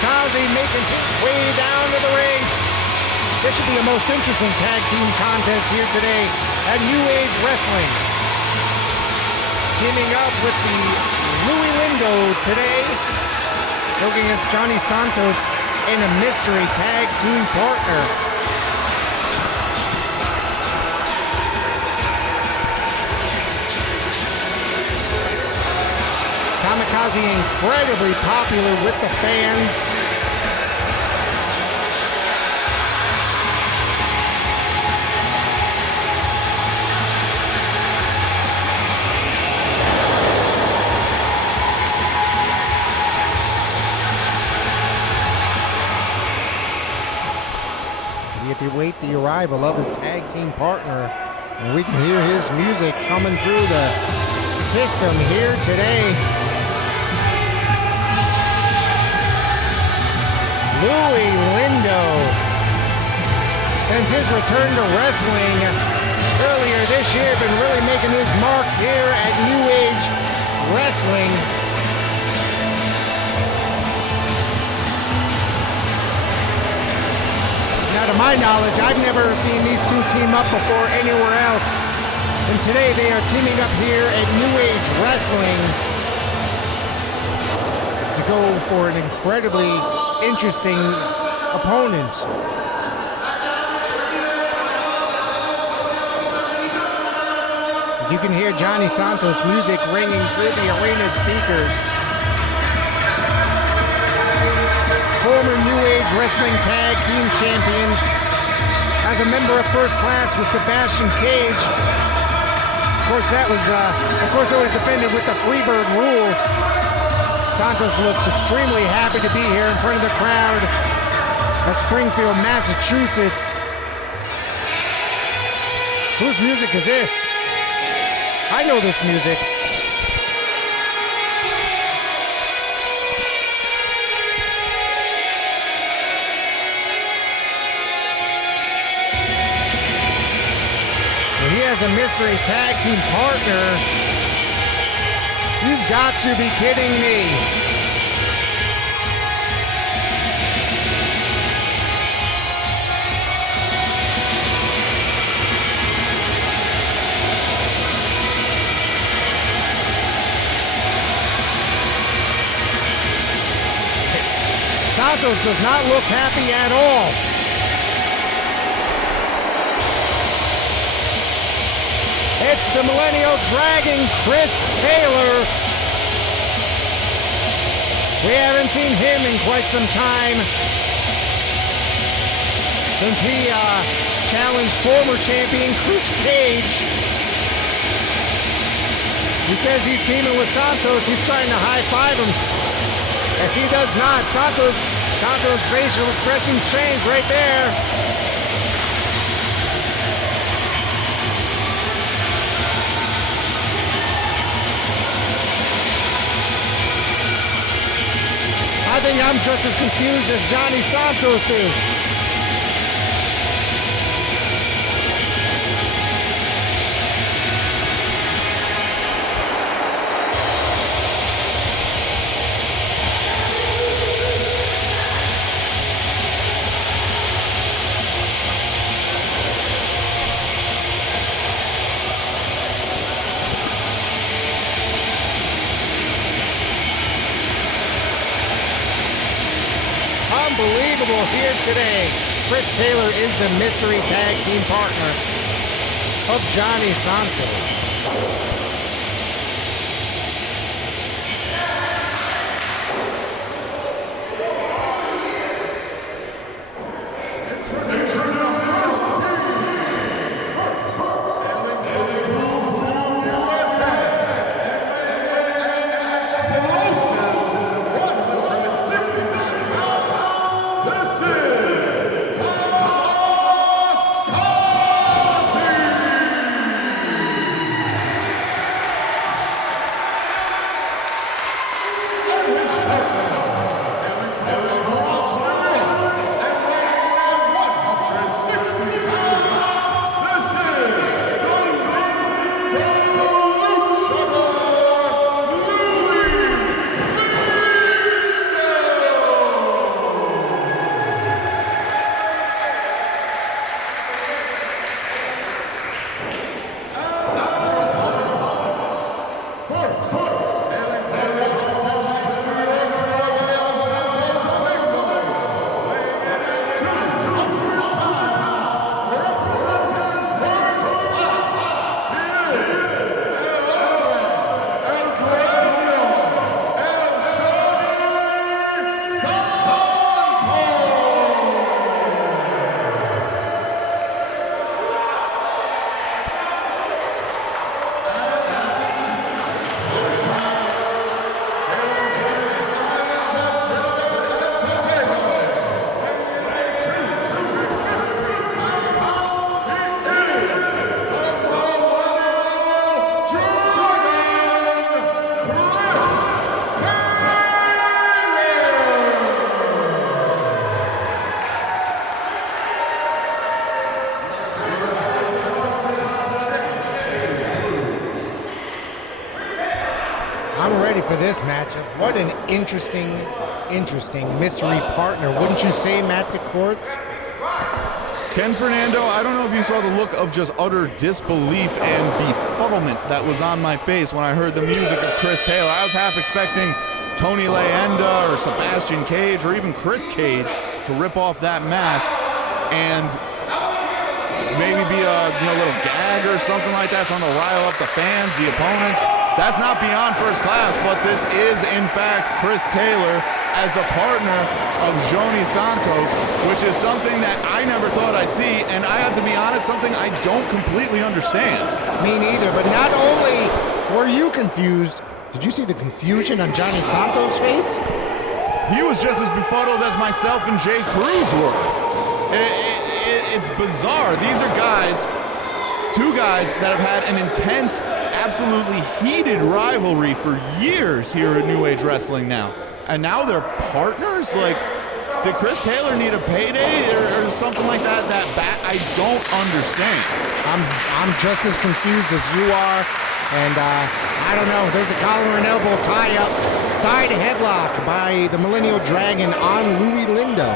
Kamikaze making his way down to the ring. This should be a most interesting tag team contest here today at New Age Wrestling. Teaming up with the Louis Lindo today, working against Johnny Santos in a mystery tag team partner. Kamikaze incredibly popular with the fans. We await the arrival of his tag team partner, and we can hear his music coming through the system here today. Louis Lindo, since his return to wrestling earlier this year, been really making his mark here at New Age Wrestling. Now, to my knowledge, I've never seen these two team up before anywhere else, and today they are teaming up here at New Age Wrestling to go for an incredibly interesting opponent. As you can hear Johnny Santos' music ringing through the arena speakers. Former New Age Wrestling Tag Team Champion, as a member of First Class with Sebastian Cage. Of course, that was, always defended with the Freebird rule. Santos looks extremely happy to be here in front of the crowd at Springfield, Massachusetts. Whose music is this? I know this music. He has a mystery tag team partner. You've got to be kidding me. Santos does not look happy at all. It's the Millennial Dragon, Chris Taylor. We haven't seen him in quite some time since he challenged former champion Chris Cage. He says he's teaming with Santos. He's trying to high-five him. If he does not, Santos' facial expressions change right there. I think I'm just as confused as Johnny Santos is. Unbelievable here today. Chris Taylor is the mystery tag team partner of Johnny Santos. this matchup. What an interesting mystery partner, wouldn't you say, Matt DeCourt? Ken Fernando, I don't know if you saw the look of just utter disbelief and befuddlement that was on my face when I heard the music of Chris Taylor. I was half expecting Tony Leenda or Sebastian Cage or even Chris Cage to rip off that mask and maybe be a little gag or something like that, something to rile up the fans, the opponents. That's not beyond first class, but this is, in fact, Chris Taylor as a partner of Johnny Santos, which is something that I never thought I'd see, and I have to be honest, something I don't completely understand. Me neither, but not only were you confused, did you see the confusion on Johnny Santos' face? He was just as befuddled as myself and Jay Cruz were. It's bizarre. These are two guys that have had an intense, absolutely heated rivalry for years here at New Age Wrestling now. And now they're partners? Like, did Chris Taylor need a payday or something like that? I don't understand. I'm just as confused as you are. And I don't know, there's a collar and elbow tie-up, side headlock by the Millennial Dragon on Louis Lindo.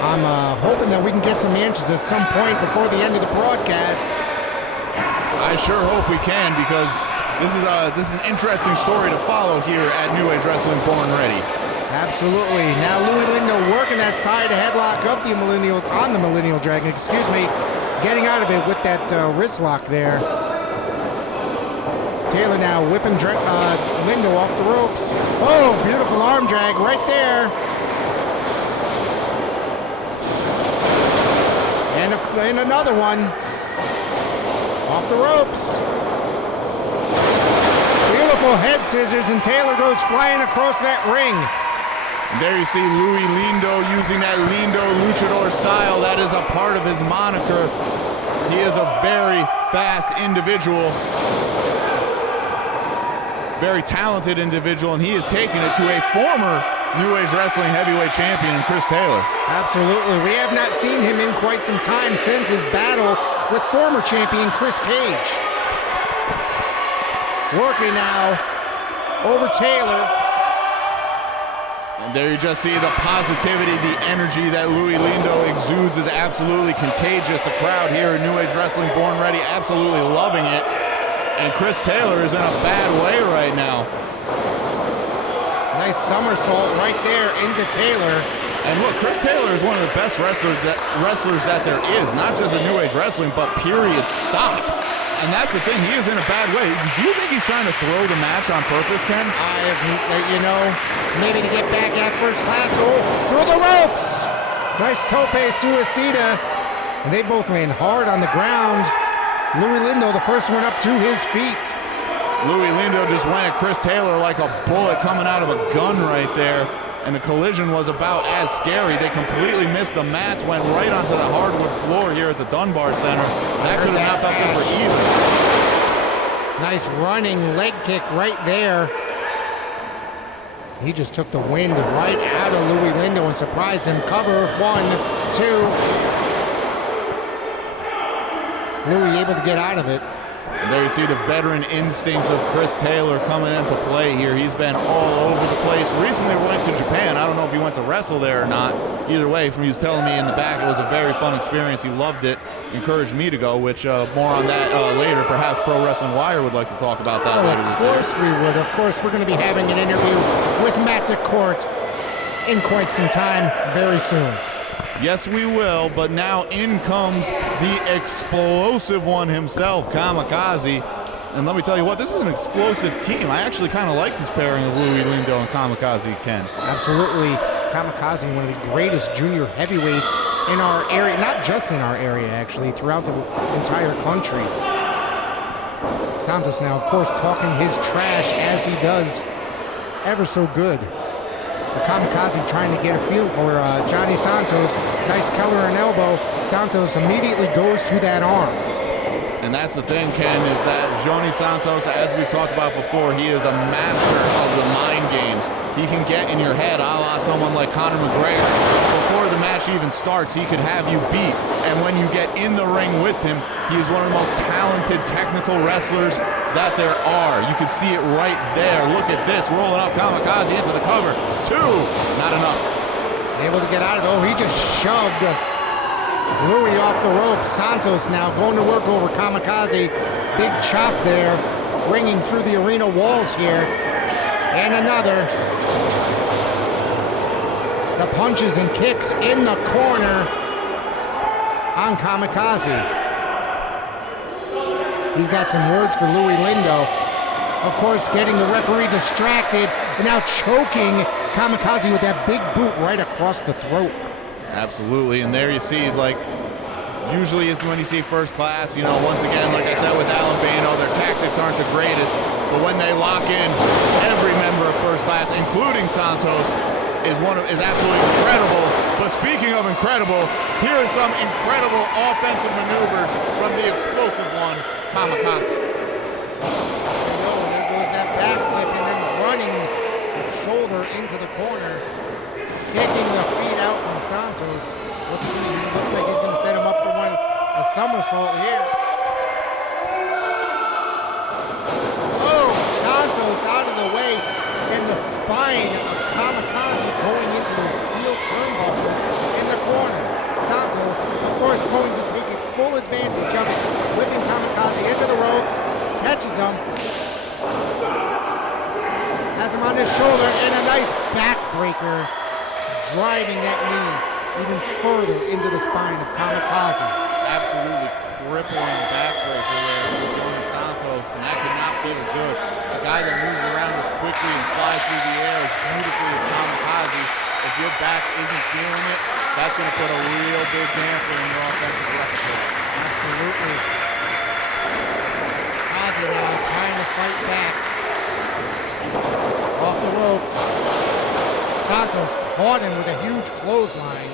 I'm hoping that we can get some answers at some point before the end of the broadcast. I sure hope we can, because this is an interesting story to follow here at New Age Wrestling Born Ready. Absolutely. Now Louis Lindo working that side headlock of the Millennial Dragon, getting out of it with that wrist lock there. Taylor now whipping Lindo off the ropes. Oh, beautiful arm drag right there. And another one. Off the ropes. Beautiful head scissors, and Taylor goes flying across that ring. And there you see Louis Lindo using that Lindo luchador style. That is a part of his moniker. He is a very fast individual. Very talented individual, and he is taking it to a former New Age Wrestling heavyweight champion in Chris Taylor. Absolutely. We have not seen him in quite some time since his battle with former champion Chris Cage. Working now over Taylor. And there you just see the positivity, the energy that Louis Lindo exudes is absolutely contagious. The crowd here at New Age Wrestling Born Ready absolutely loving it. And Chris Taylor is in a bad way right now. Nice somersault right there into Taylor. And look, Chris Taylor is one of the best wrestlers that there is, not just in New Age Wrestling, but period, stop. And that's the thing, he is in a bad way. Do you think he's trying to throw the match on purpose, Ken? Maybe to get back at first class. Oh, through the ropes! Nice tope suicida. And they both land hard on the ground. Louis Lindo, the first one up to his feet. Louis Lindo just went at Chris Taylor like a bullet coming out of a gun right there. And the collision was about as scary. They completely missed the mats, went right onto the hardwood floor here at the Dunbar Center. That could have not felt good for either. Nice running leg kick right there. He just took the wind right out of Louis Lindo and surprised him. Cover, 1, 2. Louis able to get out of it. And there you see the veteran instincts of Chris Taylor coming into play here. He's been all over the place. Recently went to Japan. I don't know if he went to wrestle there or not. Either way, from he was telling me in the back, it was a very fun experience. He loved it. Encouraged me to go, which more on that later. Perhaps Pro Wrestling Wire would like to talk about that later this year. Of course we would. Of course we're going to be having an interview with Matt DeCourt in quite some time very soon. Yes, we will, but now in comes the explosive one himself, Kamikaze. And let me tell you what, this is an explosive team. I actually kind of like this pairing of Louis Lindo and Kamikaze, Ken. Absolutely. Kamikaze, one of the greatest junior heavyweights in our area, not just in our area, actually, throughout the entire country. Santos now, of course, talking his trash as he does ever so good. The Kamikaze trying to get a feel for Johnny Santos. Nice collar and elbow. Santos immediately goes to that arm. And that's the thing, Ken, is that Johnny Santos, as we've talked about before, he is a master of the mind games. He can get in your head, a la someone like Conor McGregor. Before the match even starts, he could have you beat. And when you get in the ring with him, he is one of the most talented technical wrestlers that there are. You can see it right there. Look at this, rolling up Kamikaze into the cover. 2, not enough. Able to get out of it. Oh, he just shoved Louis off the rope. Santos now going to work over Kamikaze. Big chop there, ringing through the arena walls here. And another. The punches and kicks in the corner on Kamikaze. He's got some words for Louis Lindo. Of course, getting the referee distracted and now choking Kamikaze with that big boot right across the throat. Absolutely, and there you see, like, usually is when you see First Class, you know, once again, like I said with Albano, their tactics aren't the greatest, but when they lock in, every member of First Class, including Santos, is absolutely incredible. But speaking of incredible, here are some incredible offensive maneuvers from the explosive one, Kamikaze. There goes that backflip and then running shoulder into the corner, kicking the feet out from Santos. What's he gonna do? It looks like he's gonna set him up for a somersault here. Oh, Santos out of the way, and the spine of Kamikaze going into those steel turnbuckles in the corner. Santos, of course, going to take full advantage of it, whipping Kamikaze into the ropes, catches him, has him on his shoulder, and a nice backbreaker, driving that knee even further into the spine of Kamikaze. Absolutely crippling backbreaker there from Johnny Santos, and that could not feel good. A guy that moves around as quickly and flies through the air as beautifully as Kamikaze, if your back isn't feeling it, that's going to put a real big damper in your offensive repertoire. Absolutely. Kamikaze now trying to fight back. Off the ropes. Santos caught him with a huge clothesline.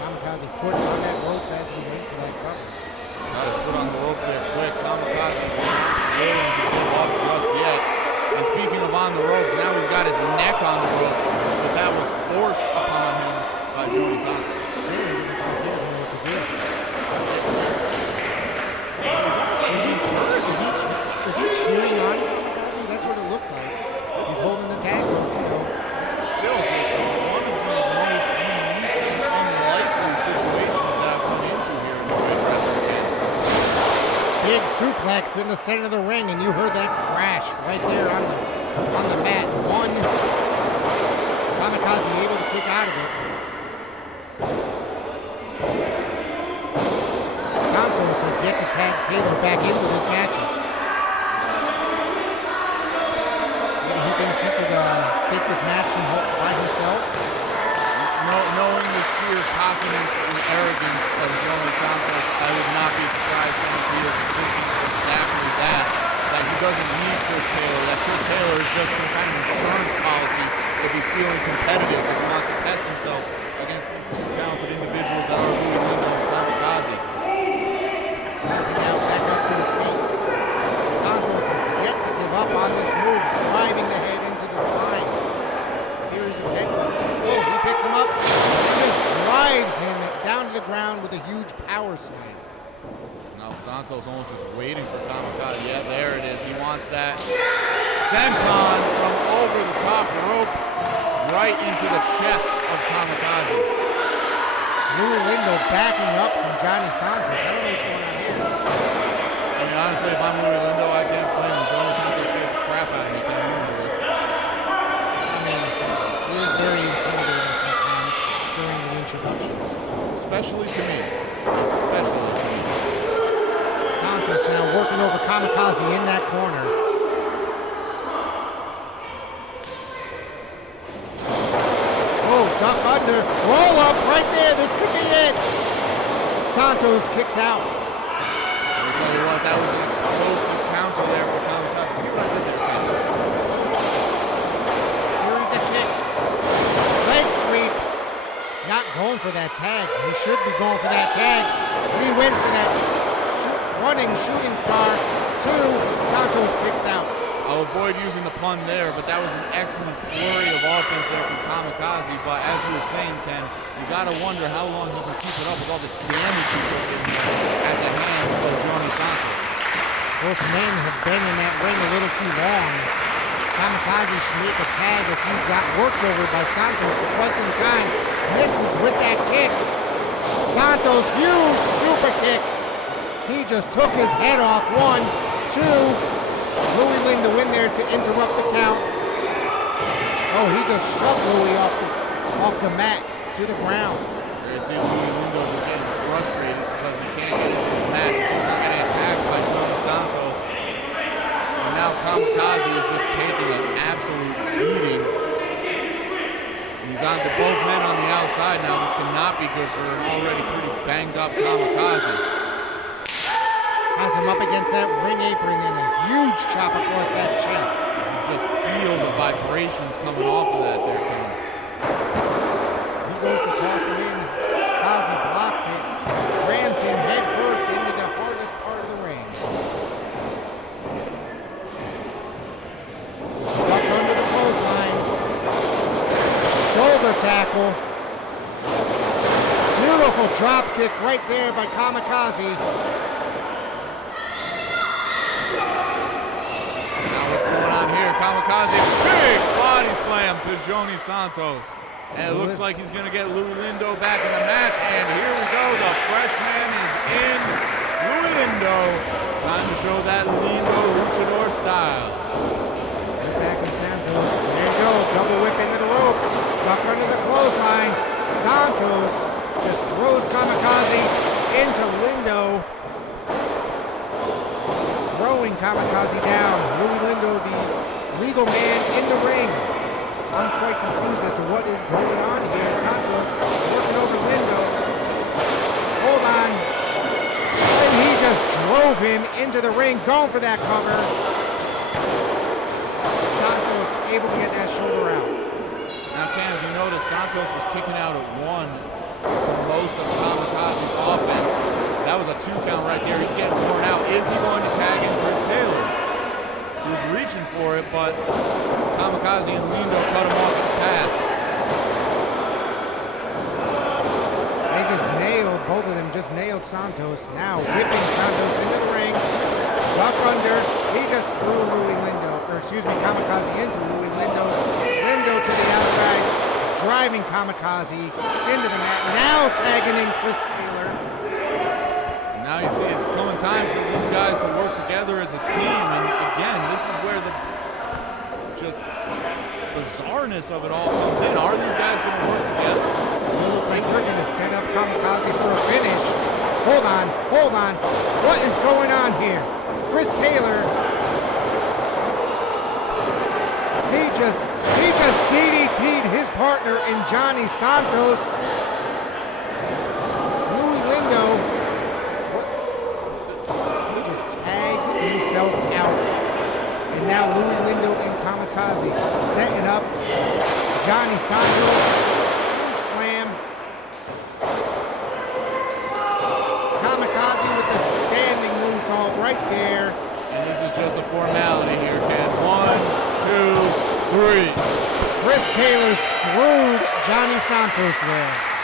Kamikaze foot on that ropes as he went for that cover. Got his foot on the rope there quick. Kamikaze not willing to give up just yet. And speaking of on the ropes, now he's got his neck on the ropes, but that was forced upon him by Johnny Santos. Is he cheering on Kamikaze? That's what it looks like. He's holding the tag rope still. This is still just one of the most unique and unlikely situations that I've run into here in the Red Wrestling game. Big suplex in the center of the ring, and you heard that crash right there on the mat. One, Kamikaze able to kick out of it. Santos has yet to tag Taylor back into this matchup. He thinks he could take this match by himself. Knowing the sheer confidence and arrogance of Johnny Santos, I would not be surprised when he is thinking exactly that he doesn't need Chris Taylor, that Chris Taylor is just some kind of insurance policy if he's feeling competitive, if he wants to test himself against these two talented individuals that are Louis Lindo and Kamikaze. Kamikaze now back up to his feet. Santos has yet to give up on this move, driving the head into the spine. Series of headbutts. Oh, he picks him up and just drives him down to the ground with a huge power slam. Now Santos almost just waiting for Kamikaze. Yeah, there it is. He wants that senton from over the top rope right into the chest of Kamikaze. Louis Lindo backing up from Johnny Santos. I don't know what's going on here. I mean, honestly, if I'm Louis Lindo, I can't blame him. Johnny Santos scares the crap out of me coming into this. I mean, he is very intimidating sometimes during the introductions. Especially to me. Especially to me. Santos now working over Kamikaze in that corner. Oh, duck under. Roll up right there. This could be it. Santos kicks out. Let me tell you what, that was an explosive counter there for Kamikaze. See what I did there, Ken? Series of kicks. Leg sweep. Not going for that tag. He should be going for that tag. He went for that running shooting star. 2, Santos kicks out. I'll avoid using the pun there, but that was an excellent flurry of offense there from Kamikaze. But as you were saying, Ken, you got to wonder how long he can keep it up with all the damage he took in there at the hands of Johnny Santos. Both men have been in that ring a little too long. Kamikaze should make a tag as he got worked over by Santos for quite some time. Misses with that kick. Santos, huge super kick. He just took his head off. 1, 2. Louis Lindo in there to interrupt the count. Oh, he just shoved Louis off the mat to the ground. There you see Louis Lindo just getting frustrated because he can't get into his match. He keeps on getting attacked by Johnny Santos. And now Kamikaze is just taking an absolute beating. He's on to both men on the outside now. This cannot be good for an already pretty banged up Kamikaze. Has him up against that ring apron and a huge chop across that chest. You just feel the vibrations coming off of that there, Ken. He goes to toss him in. Kazi blocks it. Rams him head first into the hardest part of the ring. Duck under the clothesline. Shoulder tackle. Beautiful drop kick right there by Kamikaze. Kamikaze, big body slam to Johnny Santos. And it looks like he's going to get Louis Lindo back in the match. And here we go, the freshman is in. Louis Lindo, time to show that Lindo luchador style. Right back in Santos, there you go, double whip into the ropes. Duck under the clothesline. Santos just throws Kamikaze into Lindo. Throwing Kamikaze down. Louis Lindo, the legal man in the ring. I'm quite confused as to what is going on here. Santos working over Lindo. Hold on. And he just drove him into the ring, going for that cover. Santos able to get that shoulder out. Now, Ken, if you notice, Santos was kicking out at 1 to most of Kamikaze's offense. That was a 2 count right there. He's getting worn out. Is he going to tag in Chris Taylor? He was reaching for it, but Kamikaze and Lindo cut him off at the pass. They just nailed, both of them just nailed Santos. Now whipping Santos into the ring. Duck under. He just threw Kamikaze into Louis Lindo. Lindo to the outside, driving Kamikaze into the mat. Now tagging in Chris Taylor. Now you see it's coming time for these guys to work together as a team, and again, this is where the just bizarreness of it all comes in. Are these guys going to work together? They look like they're going to set up Kamikaze for a finish. Hold on. What is going on here? Chris Taylor, he just DDT'd his partner in Johnny Santos. Louis Lindo himself out. And now Louis Lindo and Kamikaze setting up Johnny Santos. Slam. Kamikaze with the standing moonsault right there. And this is just a formality here, Ken. 1, 2, 3. Chris Taylor screwed Johnny Santos there.